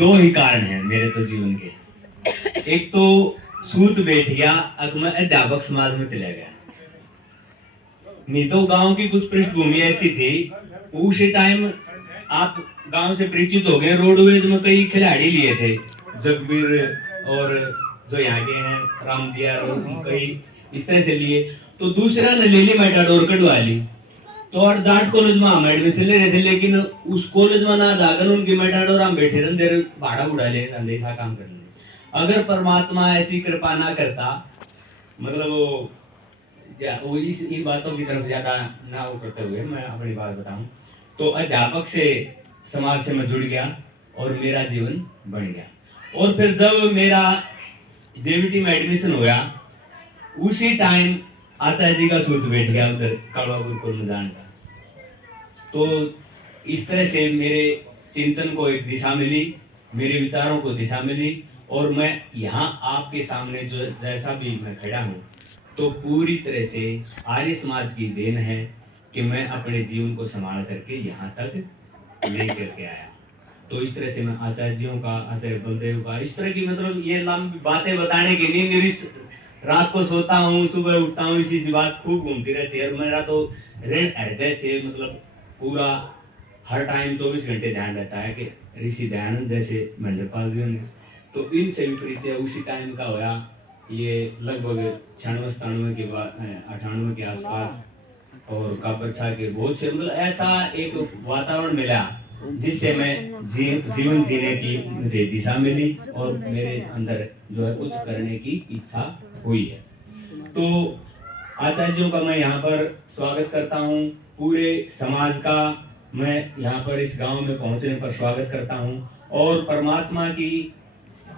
दो ही कारण हैं मेरे तो जीवन के। एक तो सूत बैठ गया, अब मैं अध्यापक समाज में चला गया। नहीं तो गांव की कुछ पृष्ठभूमि ऐसी थी, उसी टाइम आप गांव से परिचित हो गए, रोडवेज में कई खिलाड़ी लिए थे, जगबीर और जो यहाँ के हैं राम दिया और कई इस तरह से लिए। तो दूसरा ने ले ली मेटाडोर कटवा ली। तो और जाट कॉलेज में हम एडमिशन ले रहे थे, लेकिन उस कॉलेज में ना जाकर उनकी मेटाडोर हम बैठे रहे, देर भाड़ा उड़ा ले धंधे सा काम करने। अगर परमात्मा ऐसी कृपा ना करता, मतलब वो इस इन बातों की तरफ ज्यादा ना वो करते हुए मैं अपनी बात बताऊं, तो अध्यापक से समाज से मैं जुड़ गया और मेरा जीवन बन गया। और फिर जब मेरा जेबीटी में एडमिशन हुआ, उसी टाइम आचार्य जी का सूत्र बैठ गया उधर कड़वा गुरुकुल में जान का। तो इस तरह से मेरे चिंतन को एक दिशा मिली, मेरे विचारों को दिशा मिली, और मैं यहाँ आपके सामने जो जैसा भी मैं खड़ा हूँ, तो पूरी तरह से आर्य समाज की देन है कि मैं अपने जीवन को संभाल करके यहाँ तक ले करके आया। तो इस तरह से मैं आचार्य जियों का, आचार्य बलदेव का, इस तरह की मतलब ये लंबी बातें बताने की नहीं, मेरी रात को सोता हूँ, सुबह उठता हूँ, इसी सी बात खूब घूमती रहती है। और मेरा तो ऋण हृदय से मतलब पूरा हर टाइम 24 घंटे ध्यान रहता है कि ऋषि दयानंद जैसे मंडपाल जी ने, तो इनसे भी परिचय उसी टाइम का होया। ये लगभग 96-97 के बाद 98 के आसपास, और कापरछा के बहुत से मतलब ऐसा एक वातावरण मिला जिससे मैं जीवन जीने की मुझे दिशा मिली और मेरे अंदर जो है कुछ करने की इच्छा हुई है। तो आचार्यों का मैं यहाँ पर स्वागत करता हूँ, पूरे समाज का मैं यहाँ पर इस गांव में पहुंचने पर स्वागत करता हूँ, और परमात्मा की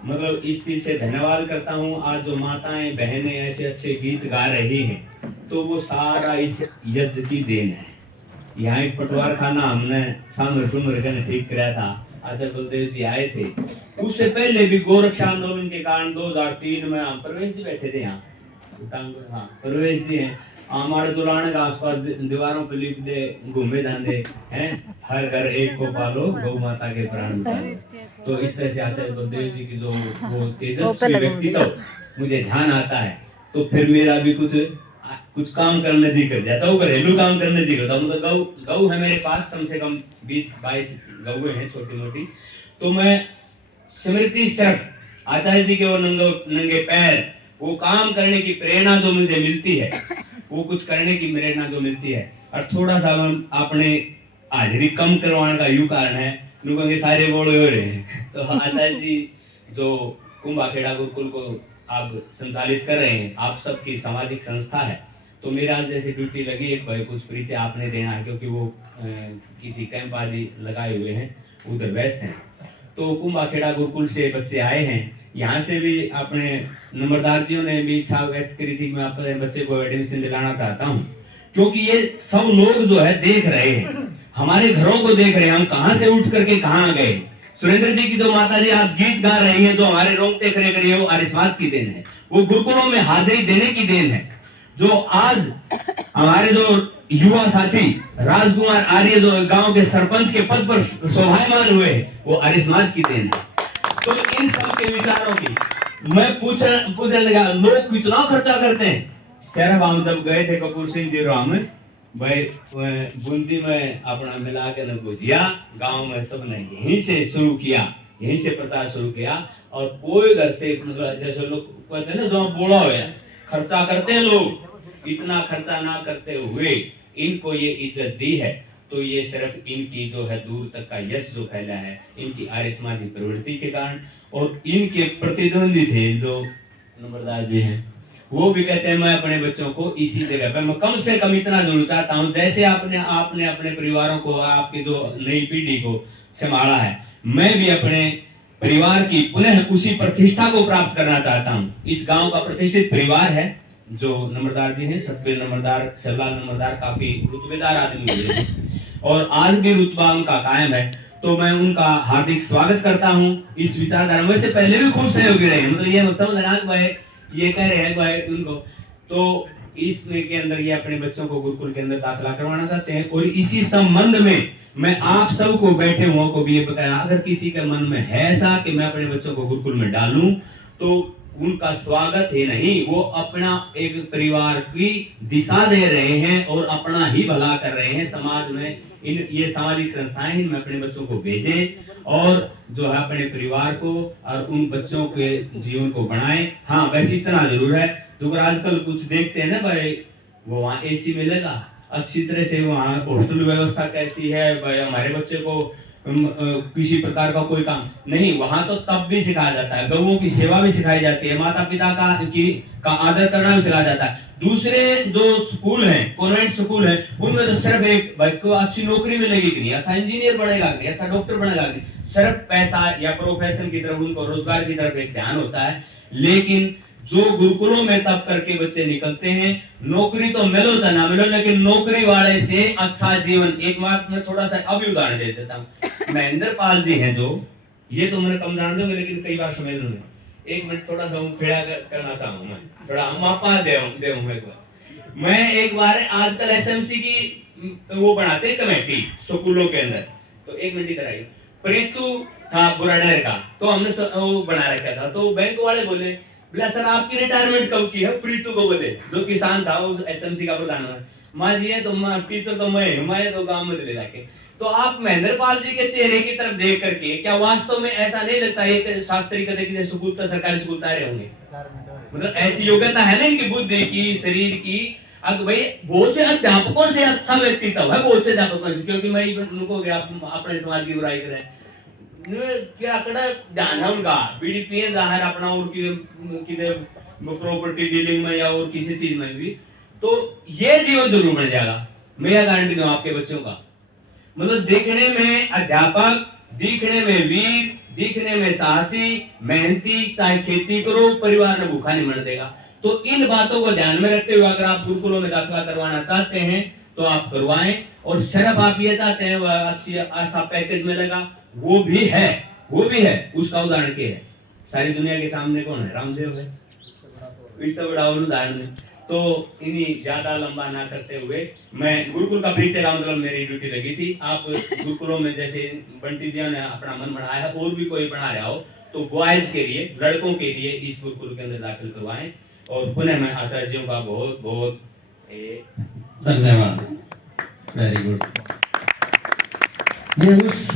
मतलब इस चीज से धन्यवाद करता हूँ। आज जो माताएं बहनें ऐसे अच्छे गीत गा रही हैं, तो वो सारा इस यज्ञ की देन है। यहाँ एक पटवार खाना हमने सामर सुमर करने ठीक कराया था, आचार्य बलदेव जी आए थे। उससे पहले भी गोरक्षा आंदोलन के कारण 2003 में हम प्रवेश जी बैठे थे यहाँ, हाँ प्रवेश जी हैं हमारे दुलाने के आसपास दीवारों पर लिख दे घूमे जाने हैं, हर घर एक को पालो गौ माता के प्राण बचाओ। तो इस तरह से आचार्य बलदेव जी की जो वो तेजस्वी व्यक्तित्व मुझे ध्यान आता है, तो फिर मेरा भी कुछ काम करने जी कर जाता हूँ, घरेलू काम करने जी करता हूँ। मतलब गौ है मेरे पास कम से कम 20-22 गौएं हैं छोटी मोटी। तो मैं स्मृति सिर्फ आचार्य जी के वो नंगे पैर वो काम करने की प्रेरणा जो मुझे मिलती है, वो कुछ करने की प्रेरणा जो मिलती है। और थोड़ा सा हम अपने हाजिरी कम करवाने का यू कारण है, लोगों के सारे बोले हो रहे हैं। तो आचार्य जी जो कुंभाखेड़ा गुरुकुल को आप संचालित कर रहे हैं, आप सबकी सामाजिक संस्था है, तो मेरा जैसे ड्यूटी लगी एक भाई कुछ परिचय आपने देना है, क्योंकि वो किसी कैंप आदि लगाए हुए हैं, उधर व्यस्त हैं। तो कुंभाखेड़ा गुरुकुल से बच्चे आए हैं, यहाँ से भी अपने नंबरदार जियों ने भी इच्छा व्यक्त करी थी मैं अपने बच्चे को एडमिशन दिलाना चाहता हूँ, क्योंकि ये सब लोग जो है देख रहे हैं, हमारे घरों को देख रहे हैं, हम कहाँ से उठ करके कहाँ आ गए। सुरेंद्र जी की जो माता जी आज गीत गा रही है, जो हमारे रोंगटे खड़े कर रही है, वो आर्य समाज की देन है, वो गुरुकुलों में हाजिरी देने की देन है। जो आज हमारे जो युवा साथी राजकुमार आर्य जो गांव के सरपंच के पद पर शोभायमान हुए, वो आर्य समाज की देन है। तो इन सब के विचारों की मैं पूछने लगा, लोग कितना खर्चा करते हैं। सिर्फ हम जब गए थे कपूर सिंह जी राम भाई बूंदी में अपना मिला के न बुझिया, गांव में सब ने यहीं से शुरू किया, यहीं से प्रचार शुरू किया। और कोई घर से मतलब जैसे लोग कहते हैं ना जो बोला हुआ खर्चा करते हैं लोग, इतना खर्चा ना करते हुए इनको ये इज्जत दी है, तो ये सिर्फ इनकी जो है दूर तक का यश जो फैला है, इनकी आर्य समाजी प्रवृत्ति के कारण। और इनके प्रतिद्वंदी थे जो नंबरदार जी हैं, वो भी कहते हैं मैं अपने बच्चों को इसी जगह पर मैं कम से कम इतना जरूर चाहता हूँ, जैसे आपने अपने परिवारों को, आपकी जो नई पीढ़ी को संभाला है, मैं भी अपने परिवार की पुनः उसी प्रतिष्ठा को प्राप्त करना चाहता हूँ। इस गांव का प्रतिष्ठित परिवार है, जो नंबरदार जी हैं, सतबीर नंबरदार, शरलाल नंबरदार काफी रुतबेदार आदमी हुए और आज भी रुतबा उनका कायम है। तो मैं उनका हार्दिक स्वागत करता हूँ इस विचारधारा में। से पहले भी खूब सहयोगी रहे, मतलब ये मत समझना भाई ये कह रहे हैं भाई उनको। तो इसमें के अंदर ये अपने बच्चों को गुरुकुल के अंदर दाखिला करवाना चाहते हैं। और इसी संबंध में मैं आप सबको बैठे हुओं को भी ये बताया, अगर किसी के मन में है ऐसा कि मैं अपने बच्चों को गुरुकुल में डालूं, तो उनका स्वागत ही नहीं, वो अपना एक परिवार की दिशा दे रहे हैं और अपना ही भला कर रहे हैं। समाज में इन ये सामाजिक संस्थाएं इनमें अपने बच्चों को भेजें और जो है अपने परिवार को और उन बच्चों के जीवन को बढ़ाएं। हाँ, वैसे इतना जरूर है, जो आजकल कुछ देखते हैं ना भाई, वो वहाँ एसी मिलेगा अच्छी तरह से, वहाँ हॉस्टल व्यवस्था कैसी है भाई, हमारे बच्चे को किसी प्रकार का कोई काम नहीं, वहां तो तब भी सिखाया जाता है, गौओं की सेवा भी सिखाई जाती है, माता पिता का आदर करना भी सिखाया जाता है। दूसरे जो स्कूल हैं, कॉन्वेंट स्कूल है, उनमें तो सिर्फ एक भाई को अच्छी नौकरी मिलेगी कि नहीं, अच्छा इंजीनियर बनेगा कि नहीं, अच्छा डॉक्टर बनेगा कि नहीं, सिर्फ पैसा या प्रोफेशन की तरफ, उनको रोजगार की तरफ एक ध्यान होता है। लेकिन जो गुरुकुलों में तब करके बच्चे निकलते हैं, नौकरी तो मिलो चाहे ना मिलो, लेकिन नौकरी वाले से अच्छा जीवन। एक बात मैं थोड़ा सा अभी उदाहरण दे देता हूँ। महेंद्र पाल जी हैं जो, ये तो मैंने कम जान दोगे लेकिन कई बार समझ लूंगा, एक मिनट थोड़ा सा खेड़ा करना चाहूँ मैं, थोड़ा मापा दे एक बार। मैं एक बार आजकल एसएमसी की वो बनाते हैं कमेटी स्कूलों के अंदर, तो एक मिनट इधर आइए, प्रीतु था बुराडर का, तो हमने वो बना रखा था, तो बैंक वाले बोले सर आपकी रिटायरमेंट कब की है, प्रीतु को बोले, जो किसान था उस एसएमसी का प्रधान। माँ जी है तो टीचर तो मैं तो गांव में ले जाके, तो आप महेंद्र पाल जी के चेहरे की तरफ देख करके क्या वास्तव में ऐसा नहीं लगता एक शास्त्री का देखिए स्कूल तो सरकारी स्कूल रहे होंगे, मतलब ऐसी योग्यता है ना इनकी, बुद्धि की, शरीर की। अब भाई बहुत से अध्यापकों से अच्छा व्यक्तित्व है, बहुत से अध्यापकों से, क्योंकि मैं उनको अपने समाज की बुराई करें क्या कड़ा ध्यान है उनका, बीडीपी जाहिर अपना और की प्रॉपर्टी डीलिंग में या और किसी चीज में भी, तो ये जीवन जरूर बन जाएगा, मैं गारंटी दूं आपके बच्चों का। मतलब दिखने में अध्यापक, दिखने में वीर, दिखने में साहसी, मेहनती, चाहे खेती करो, परिवार में भूखा नहीं मर देगा। तो इन बातों को ध्यान में रखते हुए अगर आप गुरुकुलों में दाखिला करवाना चाहते हैं तो आप करवाएं, और सिर्फ आप ये चाहते हैं अच्छी अच्छा पैकेज मिलेगा, वो भी है, वो भी है। उसका उदाहरण क्या है, सारी दुनिया के सामने कौन है, रामदेव है, इससे बड़ा उदाहरण है। तो इन्हीं ज्यादा लंबा ना करते हुए, मैं गुरुकुल का परिचय का मतलब मेरी ड्यूटी लगी थी। आप गुरुकुलों में जैसे बंटी जी ने अपना मन बनाया है, और भी कोई बना रहा हो तो बॉयज के लिए, लड़कों के लिए इस गुरुकुल के अंदर दाखिल करवाएं। और पुनः मैं आचार्यों का बहुत बहुत धन्यवाद। Very good. ये उस